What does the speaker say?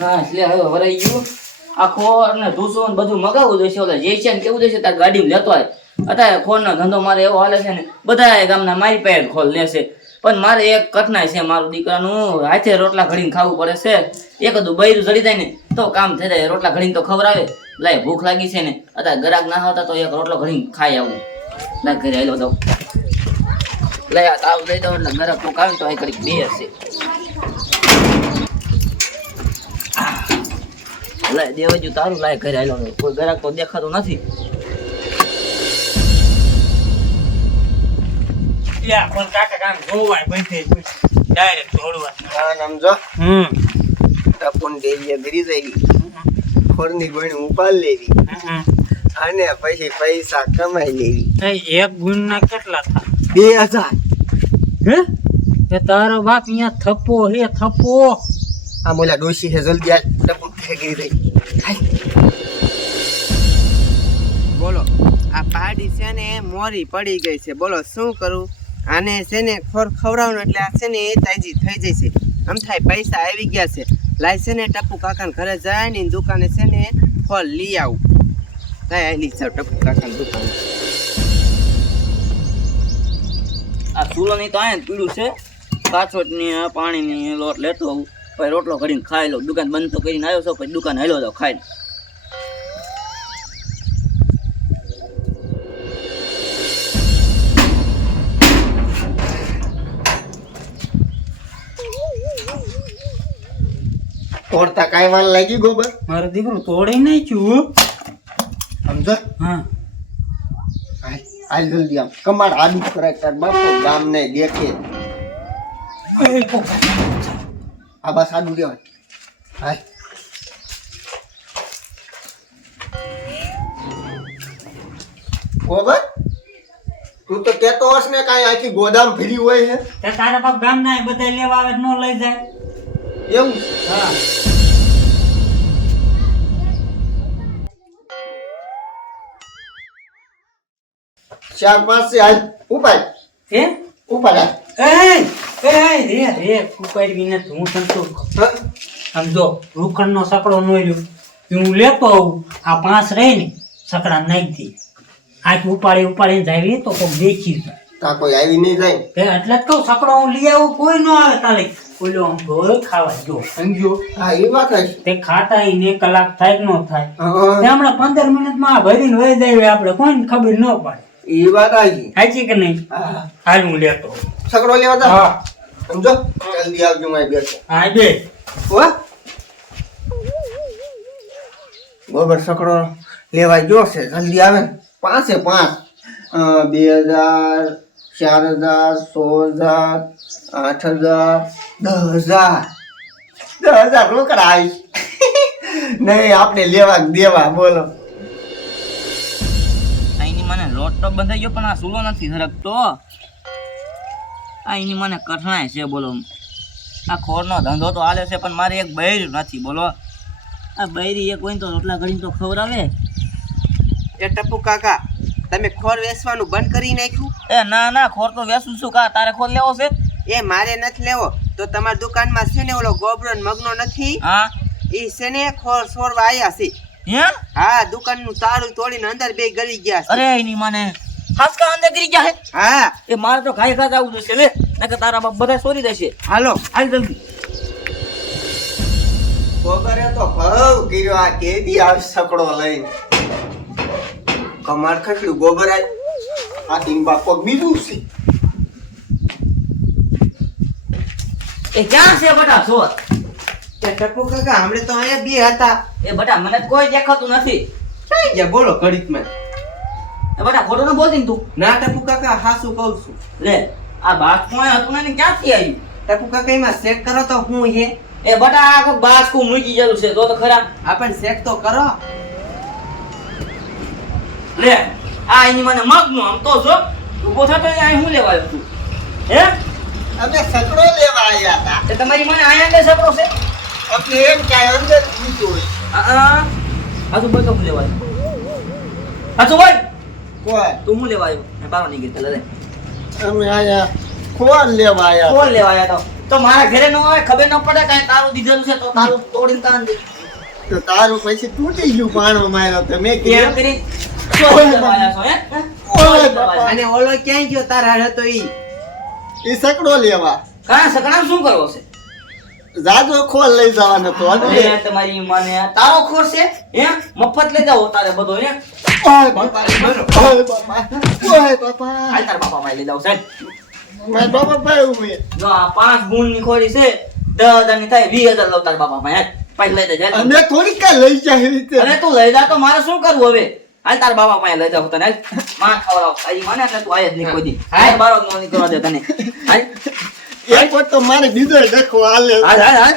હા, એટલે હવે વરાઈ ગયું આ ખોર ને ઢૂસો ને બધું મગાવવું જોઈશે. ઓલા જે છે ને કેવું જોઈશે, તાર ગાડીમાં લેતો હોય. અત્યારે ખોળનો ધંધો મારે એવો હાલે છે ને બધા ગામના મારી પાસે ખોલ લેશે પણ મારે એક કઠનાય છે મારું દીકરાનું. હાથે રોટલા ઘડીને ખાવું પડે છે. એક બધું બૈરું જડી જાય ને, તો કામ થઈ જાય. રોટલા ઘડીને તો આવે. લાય, ભૂખ લાગી છે ને અત્યારે ગરાક ના હતા તો એક રોટલો ઘડીને ખાઈ આવું. લાગ ઘરે આવેલો દઉં લાય, આ તાવ લઈ દઉં એટલે ગરાક આવે ને તો આ કરી બે હશે લાય દેવાજુ તારું લાય ઘરે આવેલો નહીં કોઈ ગરાક તો દેખાતો નથી. પણ કાકા કામ જોવાય બંધે ડાયરેક્ટ છોડવા હા સમજો હમ. ટપુન દેવીએ ગરી જઈ. ખોરની ઉપાડ લેવી. અને પછી પૈસા કમાઈ લેવી. એક ગુણ ના કેટલા થાય બે હજાર. હે? એ તારો બાપ અહીંયા થપ્પો હે થપ્પો. આ મોલા ડોશી છે જલ્દી આ ટપુન થઈ ગઈ બોલો, આ પાડી છે ને મોરી પડી ગઈ છે. બોલો, શું કરું? આને છે ને ખોર ખવડાવવાનું એટલે આ છે ને એ તાજી થઈ જશે. આમ થાય, પૈસા આવી ગયા છે. લાય છે ને ટપુ કાકાને ઘરે જાય ને દુકાને છે ને ફળ લઈ આવું. લાય લઈ જાવ ટપુ કાકાની દુકાને. આ ચૂલો તો આયા પીડું છે. કાચોટની પાણી ની લોટ લેતો આવું. પછી રોટલો કરીને ખાઈ લો. દુકાન બંધ તો કરીને આવ્યો છો પછી દુકાન હેલો તો ખાઈ તોડતા કાંઈ વાર લાગી ગોબર? મારો દીકરો તોડી નાખ્યું સમજો હા. હાલ જલ્દી આમ. કમાડ આદુ કરાય તાર બાપો ગામ ને દેખે. આ બસ કહેવાય હા ગોબર તું તો કેતો હશ ને કાંઈ આખી ગોદામ ફરી હોય છે તે તારા બાપ ગામના બધા લેવા આવે ન લઈ જાય. એવું? હા. ચાર પાંચ છે આજ ઉપાય હે? ઉપાય એ એ! રે રે ઉપાડવી નથી હું સંતોષ સમજો રૂખંડનો સકડો નોર્યો હું લેતો આવું. આ પાંચ રહી ને સકડા નાખી દે આજ ઉપાડી ઉપાડીને જાવી તો દેખી તા કોઈ આવી નહીં જાય. એટલે જ કહું સકડો હું લઈ આવું કોઈ ન આવે તાલે ઓલો આમ ખાવા જો. સમજો હા એ વાત તે ખાતા ને કલાક થાય કે ન થાય. હમણાં પંદર મિનિટમાં ભરીને વહી જાય આપણે કોઈને ખબર ન પડે. એ વાત આવી સાચી કે નહીં? હાલ હું લેતો સકડો લેવા તા હા. સમજો? જલ્દી આવજો મારી બેસો હા બે. હો? બરોબર સકડો લેવા ગયો છે. જલ્દી આવે પાંચે પાંચ. બે હજાર ચાર હજાર સો હજાર આઠ હજાર દસ હજાર. દસ હજાર રોકડા આવી. નહીં આપણે લેવા દેવા. બોલો. તો બંધાઈ ગયો પણ આ સૂલો નથી સરકતો એની મને કઠણાય છે બોલો. આ ખોરનો ધંધો તો હાલે છે પણ મારે એક બૈર નથી બોલો. આ બૈરી એક હોય તો રોટલા ઘડીને તો ખવડાવે. એ ટપુ કાકા તમે ખોર વેચવાનું બંધ કરી નાખ્યું? એ ના ના ખોર તો વેસું છું કા તારે ખોર લેવો છે? એ મારે નથી લેવો. તો તમારી દુકાનમાં છે ને ઓલો ગોબરો મગનો નથી? હા. એ છે ને ખોર સોરવા આવ્યા છે. હે હા દુકાનનું તાળું તોડીને અંદર બે ગળી ગયા છે. અરે એની માને હાસકા અંદર ગરી ગયા હે? હા. એ મારે તો ખાઈ ખાતા આવું જોઈશે લે. નકર તારા બાપ બધા ચોરી દેશે. હાલો. હાલ જલ્દી. ગોબરે તો ભવ કર્યો આ કેદી આવી સકડો લઈ કમાર ખટલું ગોબર આય. આ ટીમ્બા પગ બીજું છે. એ ક્યાં છે બટા ચોર એ કાકા હમણે તો અહીંયા બે હતા. એ બટા મને કોઈ દેખાતું નથી. કઈ ગયા? બોલો ઘડીકમાં એ બટા ખોટું ન બોલતી તું? ના ટકુ કાકા હાસું કહું છું. લે આ બાસ કોઈ હતું ને ક્યાંથી આવ્યું? ટપુ કાકા એમાં ચેક કરો તો હું હે? એ બટા આ કોઈ બાસકું મૂકી ગયેલું છે તો તો ખરા. આપણ ચેક તો કરો. લે આ એની મને મગનું આમ તો જો ઊભો થતો અહીં હું લેવા આવ્યો તું હે? અમે સકડો લેવા આવ્યા હતા. એ તમારી મને અહીંયા કે સકડો છે? આપણે એમ ક્યાંય અંદર બીજું હોય. આ આ બોલ તો હું લેવા આ તું બોલ કોઈ તું હું લેવા આવ્યો? મેં બારો નીકળી ચાલ લે. અમે આયા. લેવા આવ્યા કોણ લેવા આયા તો? તો મારા ઘરે ન આવે ખબર ન પડે કાંઈ તારું દીધેલું છે તો તારું તોડીને દે. તો તારું પછી તૂટી ગયું પાણો માર્યો તો મેં કીધું. કરી ચોરી કરવા આવ્યા છો, હે? અને ઓલો ક્યાંય ગયો? તારા હતો ઈ. એ સકડો લેવા. કાં સકડા શું કરવો છે? જાજો ખોલ લઈ જવાનો તો. તમારી માને તારો ખોર છે હે? મફત લઈ જાવ તારે બધો હે? ઓય બાપા. ઓય બાપા. ઓય બાપા. હાલ તાર બાપા માં લઈ જાવ સાહેબ. મેં બાપા ભાઈ ઊભી જો આ પાંચ ગુણની ખોડી છે દસ હજારની થાય વીસ હજાર લઉં તાર બાપા પાસે પછી લઈ જાય અમે થોડી કાંઈ લઈ જાય રીતે? અરે તું લઈ જા તો મારે શું કરવું હવે? હાલ તાર બાપા પાસે લઈ જાવ તને હાલ. માં ખવડાવ. તારી મને તું આય જ નહીં કોઈ દી. હાલ બારો નો ન નીકળવા દે તને. હાલ. એક વખત તો મારે બીજો ડખો હાલે. હાલ હાલ